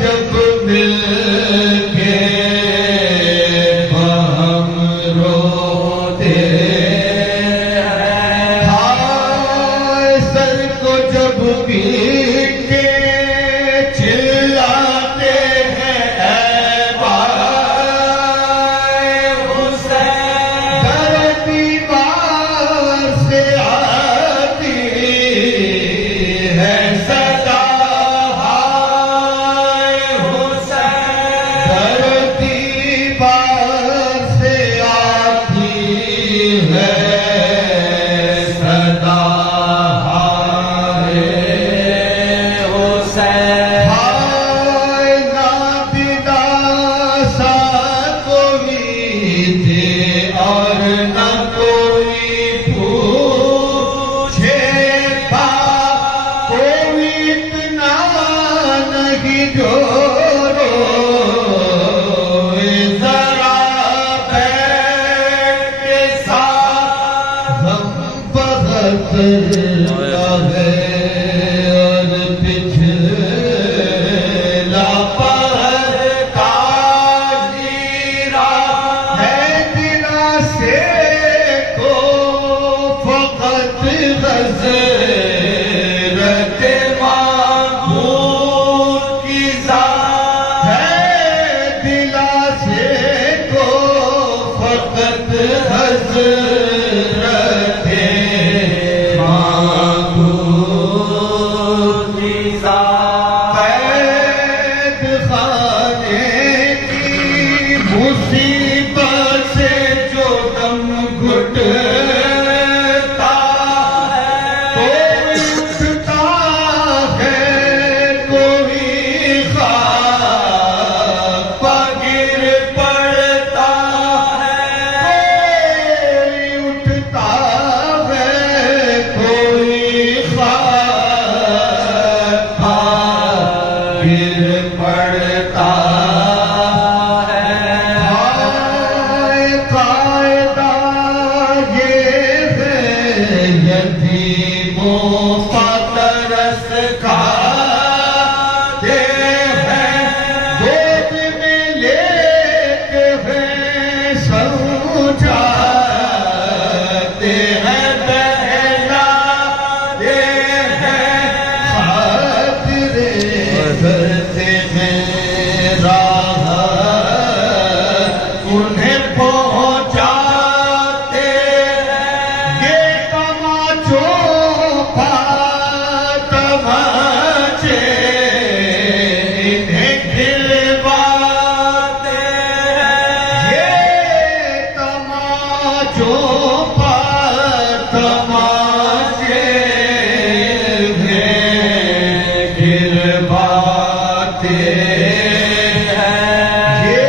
जब मिलके हम रोते हैं, हाय सर को जब पीट के चिल्लाते हैं ऐ भाई हुसैन, दर दीवार से आती है सदा हाय हुसैन, दर दीवार से आती है सदा हाय हुसैन, हाय नादिदा सा कोई थे और न कोई पूछे था, कोई इतना नहीं जो रोए, जरा बैठ के साथ हम बहुत है और पिछला पहर का जीरा है दिला से को फकत हज़रत मामूद की ज़ात है, दिला से को फकत हज़रत मामूद की ज़ात, कैद खाने की मुसीबत से जो दम घुटता है, कोई उठता है कोई खाक पर गिर पड़ता है, कोई उठता है कोई खाक पर गिर पड़ता है, हाय कायदा ये है यतीमों का तरस खाते हैं, गोद में लेते हैं समझाते हैं, बहलाते हैं, खातिरे करते हैं राहत उन्हें पहुंचाते हैं, ये तमाचों का तमाचे इन्हें खिलवाते हैं, ये तमाचों का तमाचे इन्हें खिलवाते हैं, ये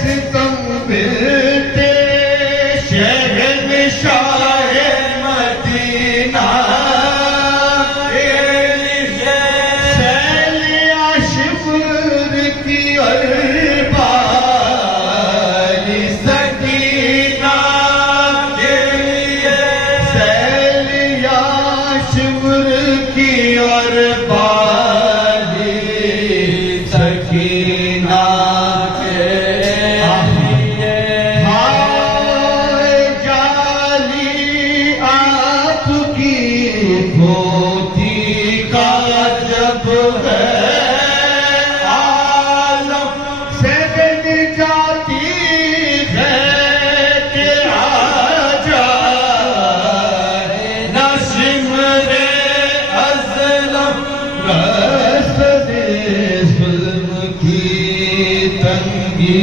सितम मिलते शहंशाह मदीना के लिए, सैलिया शिफर की अरबाली सकीना के लिए, सैलिया शिफर की अरबाली सकीना के लिए, हाय जाली आपकी धोती का जब है आलम से बन जाती है कि आ जाए न सिमरे अज़लम, रस्ते जुल्म की तंगी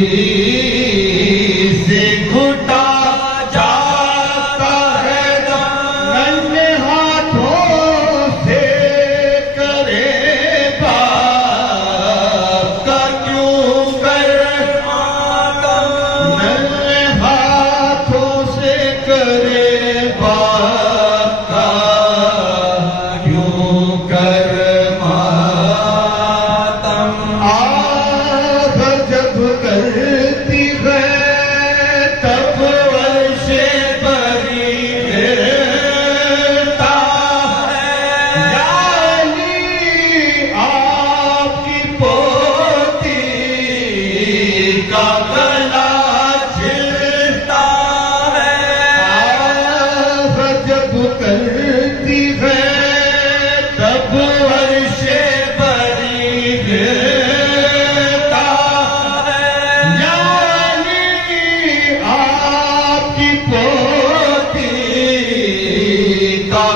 से घुटा जाता है दम, नन्हे हाथों से करे बाप का क्यों कर मातम, नन्हे हाथों से करे बाप का क्यों कर मातम, आग जब करती है का गला छिलता है जब करती है तब वर्षे बरी गिरता है यानी आपकी पोती का